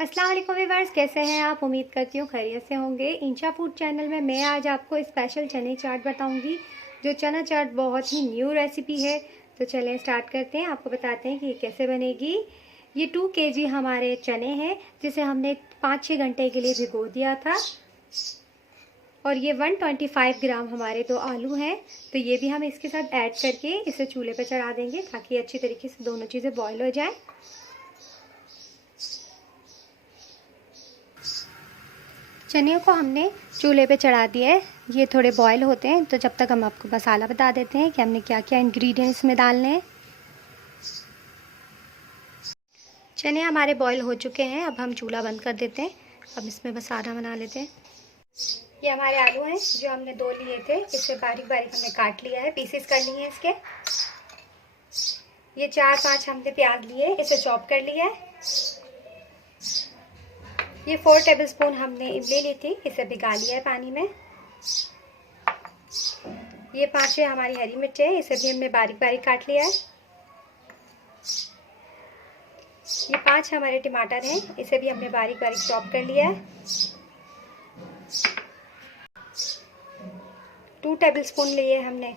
अस्सलाम वालेकुम व्यूअर्स, कैसे हैं आप। उम्मीद करती हूँ खैरियत से होंगे। इंशा फूड चैनल में मैं आज आपको स्पेशल चने चाट बताऊंगी। जो चना चाट बहुत ही न्यू रेसिपी है। तो चलें स्टार्ट करते हैं। आपको बताते हैं कि ये कैसे बनेगी। ये 2 kg हमारे चने हैं, जिसे हमने 5-6 घंटे के लिए भिगो दिया था। और ये 125 ग्राम हमारे 2 आलू हैं। तो ये भी हम इसके साथ ऐड करके इसे चूल्हे पर चढ़ा देंगे, ताकि अच्छी तरीके से दोनों चीज़ें बॉयल हो जाएं। चने को हमने चूल्हे पे चढ़ा दिया है। ये थोड़े बॉयल होते हैं, तो जब तक हम आपको मसाला बता देते हैं कि हमने क्या क्या इंग्रेडिएंट्स में डालने हैं। चने हमारे बॉयल हो चुके हैं। अब हम चूल्हा बंद कर देते हैं। अब इसमें मसाला बना लेते हैं। ये हमारे आलू हैं जो हमने 2 लिए थे। इसे बारीक बारीक हमने काट लिया है, पीसेस कर लिए हैं इसके। ये 4-5 हमने प्याज लिए, इसे चॉप कर लिया है। ये 4 टेबलस्पून हमने इमली ली थी, इसे भिगा लिया है पानी में। ये 5-6 हमारी हरी मिर्च है, इसे भी हमने बारीक बारीक काट लिया है। ये 5 हमारे टमाटर हैं, इसे भी हमने बारीक बारीक चॉप कर लिया है। 2 टेबलस्पून लिए हमने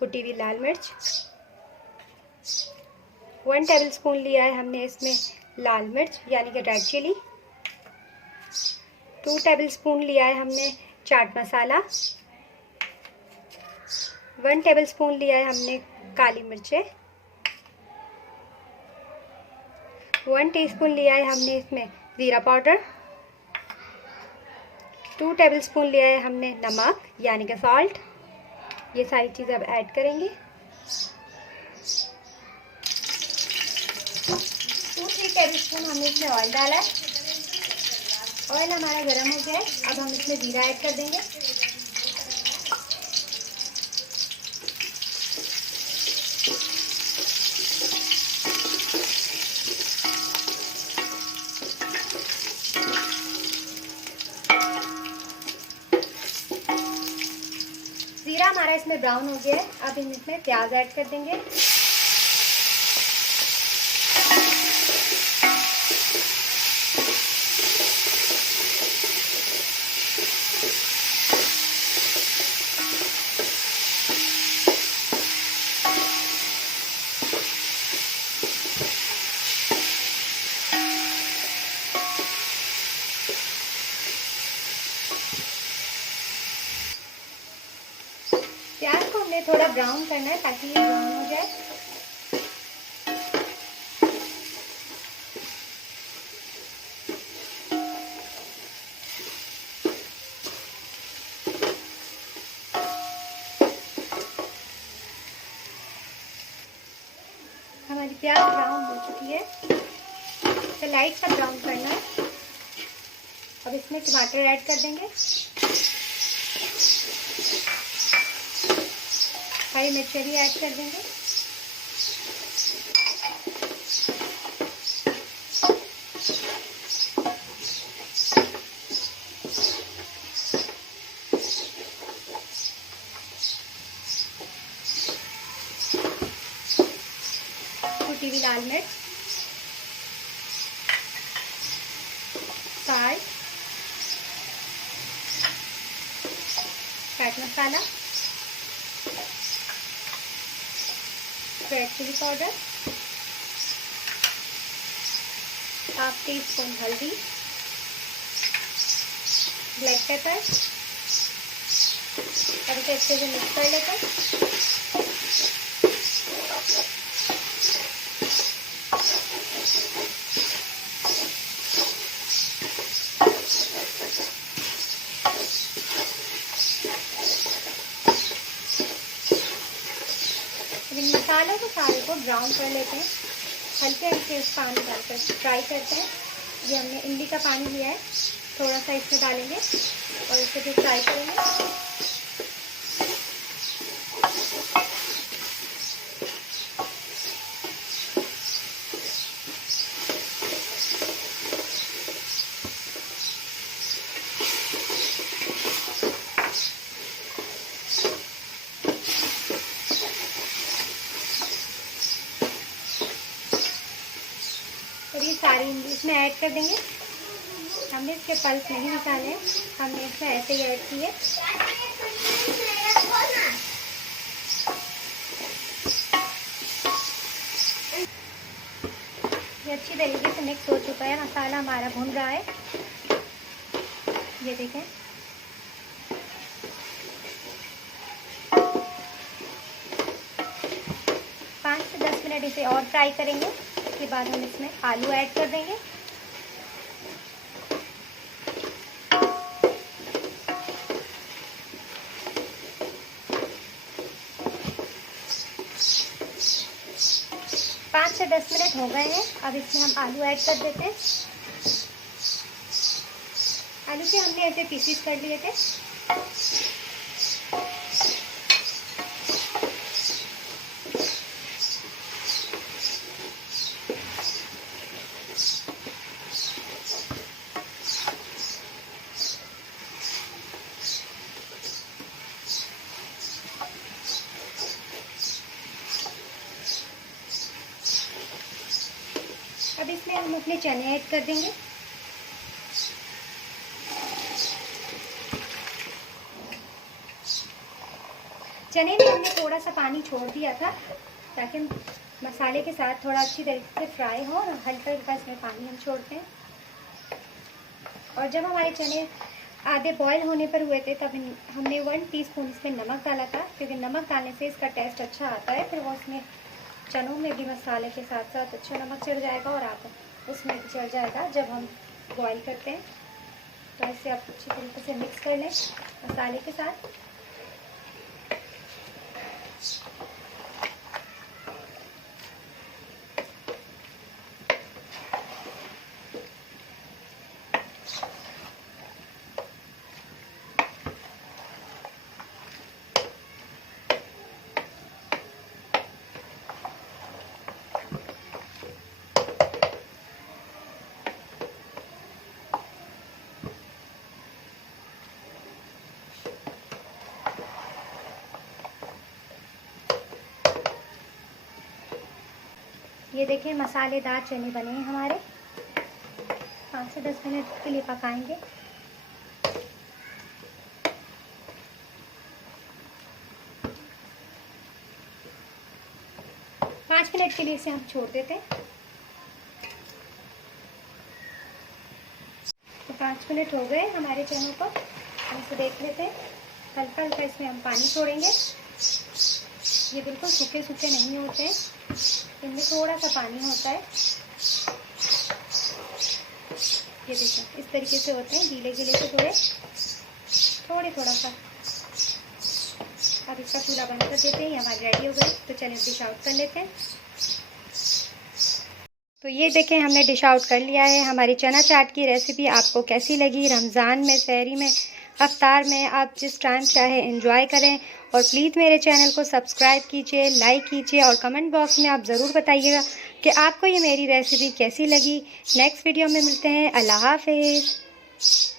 कुटी हुई लाल मिर्च। 1 टेबलस्पून लिया है हमने इसमें लाल मिर्च यानी कि रेड चिली। 2 टेबलस्पून लिया है हमने चाट मसाला। 1 टेबलस्पून लिया है हमने काली मिर्चें। 1 टीस्पून लिया है हमने इसमें ज़ीरा पाउडर। 2 टेबलस्पून लिया है हमने नमक यानी कि सॉल्ट। ये सारी चीज़ें अब ऐड करेंगे। 2-3 टेबलस्पून हमने इसमें ऑयल डाला है। ऑयल हमारा गर्म हो गया है। अब हम इसमें ज़ीरा ऐड कर देंगे। ज़ीरा हमारा इसमें ब्राउन हो गया है। अब हम इसमें प्याज ऐड कर देंगे। प्याज को हमने थोड़ा ब्राउन करना है, ताकि ये ब्राउन हो जाए। हमारी प्याज ब्राउन हो चुकी है, तो लाइट सा ब्राउन करना है। अब इसमें टमाटर ऐड कर देंगे। हरी मिर्चें भी ऐड कर देंगे। कुटी हुई लाल मिर्च, salt, chaat masala, red chilli powder, 1/2 teaspoon हल्दी, ब्लैक पेपर। अब इसे अच्छे से मिक्स कर लेते हैं। मसालों को सारे को ब्राउन कर लेते हैं। हल्के हल्के पानी डालकर फ्राई करते हैं। ये हमने इमली का पानी लिया है, थोड़ा सा इसमें डालेंगे और इसे फिर फ्राई करेंगे। और ये सारी इसमें ऐड कर देंगे। हमने इसके पल्प नहीं निकाले, हमने इसमें ऐसे ही ऐड किए। ये अच्छी तरीके से मिक्स हो चुका है, मसाला हमारा भुन रहा है। ये देखें, पाँच से 10 मिनट इसे और फ्राई करेंगे। उसके बाद हम इसमें आलू ऐड कर देंगे। पाँच से 10 मिनट हो गए हैं। अब इसमें हम आलू ऐड कर देते हैं। आलू के हमने ऐसे पीसेस कर लिए थे। अब इसमें हम अपने चने ऐड कर देंगे। चने में हमने थोड़ा सा पानी छोड़ दिया था ताकि मसाले के साथ थोड़ा अच्छी तरीके से फ्राई हो, और हल्का हल्का इसमें पानी हम छोड़ते हैं। और जब हमारे चने आधे बॉईल होने पर हुए थे तब हमने 1 टीस्पून इसमें नमक डाला था, क्योंकि नमक डालने से इसका टेस्ट अच्छा आता है। फिर वो उसमें चनों में भी मसाले के साथ साथ अच्छा नमक चढ़ जाएगा और आप उसमें भी चढ़ जाएगा जब हम बॉईल करते हैं। तो इसे आप अच्छी तरीके से मिक्स कर लें मसाले के साथ। ये देखिए मसालेदार चने बने हैं हमारे। 5 से 10 मिनट के लिए पकाएंगे। पाँच मिनट के लिए इसे हम छोड़ देते हैं। तो 5 मिनट हो गए हमारे चनों को, हम इसे देख लेते हैं। हल्का हल्का इसमें हम पानी छोड़ेंगे। ये बिल्कुल सूखे सूखे नहीं होते हैं, इनमें थोड़ा सा पानी होता है। ये देखिए इस तरीके से होते हैं, गीले गीले से थोड़ा सा। अब इसका चूल्हा बंद कर देते हैं। ये हमारी रेडी हो गई। तो चलिए डिश आउट कर लेते हैं। तो ये देखें हमने डिश आउट कर लिया है। हमारी चना चाट की रेसिपी आपको कैसी लगी? रमज़ान में, सहरी में, अफ्तार में आप जिस टाइम चाहे एंजॉय करें। और प्लीज़ मेरे चैनल को सब्सक्राइब कीजिए, लाइक कीजिए, और कमेंट बॉक्स में आप ज़रूर बताइएगा कि आपको ये मेरी रेसिपी कैसी लगी। नेक्स्ट वीडियो में मिलते हैं। अल्लाह हाफ़िज़।